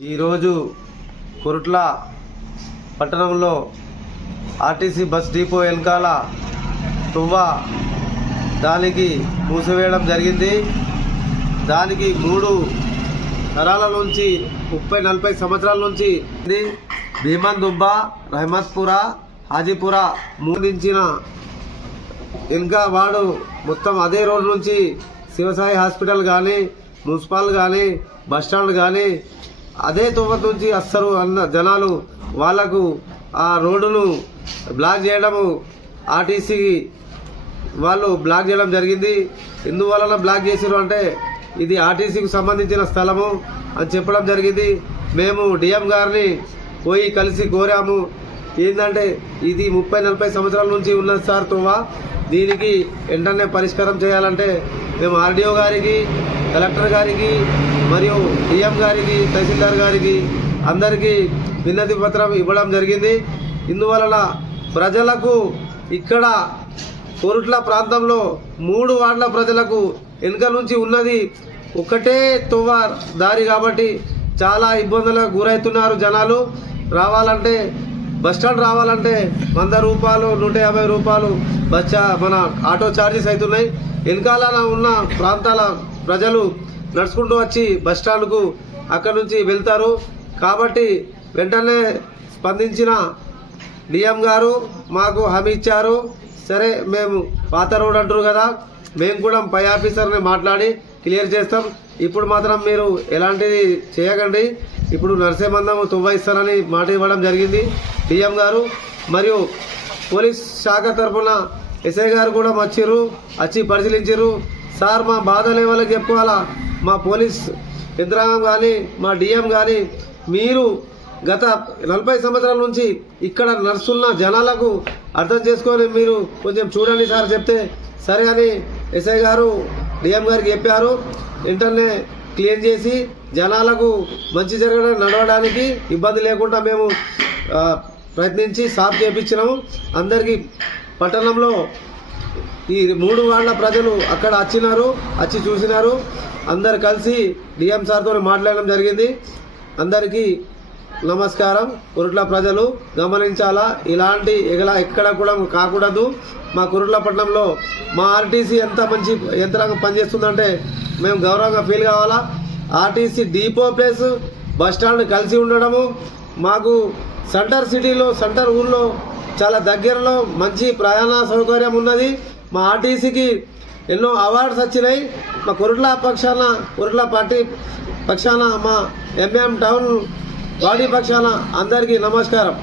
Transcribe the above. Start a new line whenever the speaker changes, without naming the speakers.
ఈరోజు కొరుట్ల పట్టణంలో RTC bus depot వెనకాల తువ్వ దానికి మూసివేయడం జరిగింది. దానికి మూడు తరాల నుంచి ముప్పై నలభై సంవత్సరాల నుంచి భీమన్ దుబ్బ రహమత్పుర హాజీపుర మూడించిన ఇంకా వాడు మొత్తం అదే రోడ్ నుంచి శివసాయి హాస్పిటల్ కానీ మున్సిపల్ కానీ బస్ స్టాండ్ కానీ అదే తువ్వ నుంచి వస్తారు అన్న జనాలు వాళ్ళకు ఆ రోడ్డును బ్లాక్ చేయడము ఆర్టీసీ వాళ్ళు బ్లాక్ చేయడం జరిగింది. ఎందువలన బ్లాక్ చేసారు అంటే ఇది ఆర్టీసీకి సంబంధించిన స్థలము అని చెప్పడం జరిగింది. మేము డిఎం గారిని పోయి కలిసి కోరాము. ఏంటంటే ఇది ముప్పై నలభై సంవత్సరాల నుంచి ఉన్నది సార్ తువ్వ దీనికి వెంటనే పరిష్కారం చేయాలంటే మేము ఆర్డీఓ గారికి కలెక్టర్ గారికి మరియు డిఎం గారికి తహసీల్దార్ గారికి అందరికీ విన్నతి పత్రం ఇవ్వడం జరిగింది. ఇందువలన ప్రజలకు ఇక్కడ కోరుట్ల ప్రాంతంలో మూడు వార్డుల ప్రజలకు వెనుక నుంచి ఉన్నది ఒకటే తువ్వ దారి కాబట్టి చాలా ఇబ్బందులకు గురవుతున్నారు జనాలు. రావాలంటే బస్ స్టాండ్ రావాలంటే వంద రూపాయలు నూట యాభై రూపాయలు బస్ మన ఆటో ఛార్జెస్ అవుతున్నాయి వెనకాల ఉన్న ప్రాంతాల ప్రజలు నడుచుకుంటూ వచ్చి బస్ స్టాండ్కు నుంచి వెళ్తారు. కాబట్టి వెంటనే స్పందించిన డిఎం గారు మాకు హామీ ఇచ్చారు. సరే మేము పాత రోడ్ అంటారు కదా మేము కూడా పై ఆఫీసర్ని మాట్లాడి క్లియర్ చేస్తాం. ఇప్పుడు మాత్రం మీరు ఎలాంటిది చేయకండి. ఇప్పుడు నరసింహందం తువ్వాయిస్తారని మాట ఇవ్వడం జరిగింది డిఎం గారు. మరియు పోలీస్ శాఖ తరఫున ఎస్ఐ గారు కూడా వచ్చారు వచ్చి పరిశీలించారు సార్ మా బాధలు వాళ్ళకి చెప్పుకోవాలా? మా పోలీస్ యంత్రాంగం కానీ మా డిఎం కానీ మీరు గత నలభై సంవత్సరాల నుంచి ఇక్కడ నడుస్తున్న జనాలకు అర్థం చేసుకొని మీరు కొంచెం చూడండి సార్ చెప్తే. సరే అని ఎస్ఐ గారు డిఎం గారికి చెప్పారు. వెంటనే క్లీన్ చేసి జనాలకు మంచి జరగడం నడవడానికి ఇబ్బంది లేకుండా మేము ప్రయత్నించి సాఫ్ చేయించినాము అందరికీ పట్టణంలో ఈ మూడు వాళ్ళ ప్రజలు అక్కడ వచ్చినారు వచ్చి చూసినారు. అందరు కలిసి డిఎం సార్తో మాట్లాడడం జరిగింది. అందరికీ నమస్కారం. కురుట్ల ప్రజలు గమనించాలా? ఇలాంటి ఇలా ఎక్కడ కూడా కాకూడదు. మా కురుట్ల పట్టణంలో మా ఆర్టీసీ ఎంత మంచి యంత్రాంగం పనిచేస్తుందంటే మేము గౌరవంగా ఫీల్ కావాలా? RTC depot place bus stand కలిసి ఉండడము. మాకు సెంటర్ సిటీలో సెంటర్ ఊళ్ళో చాలా దగ్గరలో మంచి ప్రయాణ సౌకర్యం ఉన్నది. మా ఆర్టీసీకి ఎన్నో అవార్డ్స్ వచ్చినాయి. మా కొరుట్ల పక్షాన కొరట్ల పార్టీ పక్షాన మా ఎంఎం టౌన్ బాడీ పక్షాన అందరికీ నమస్కారం.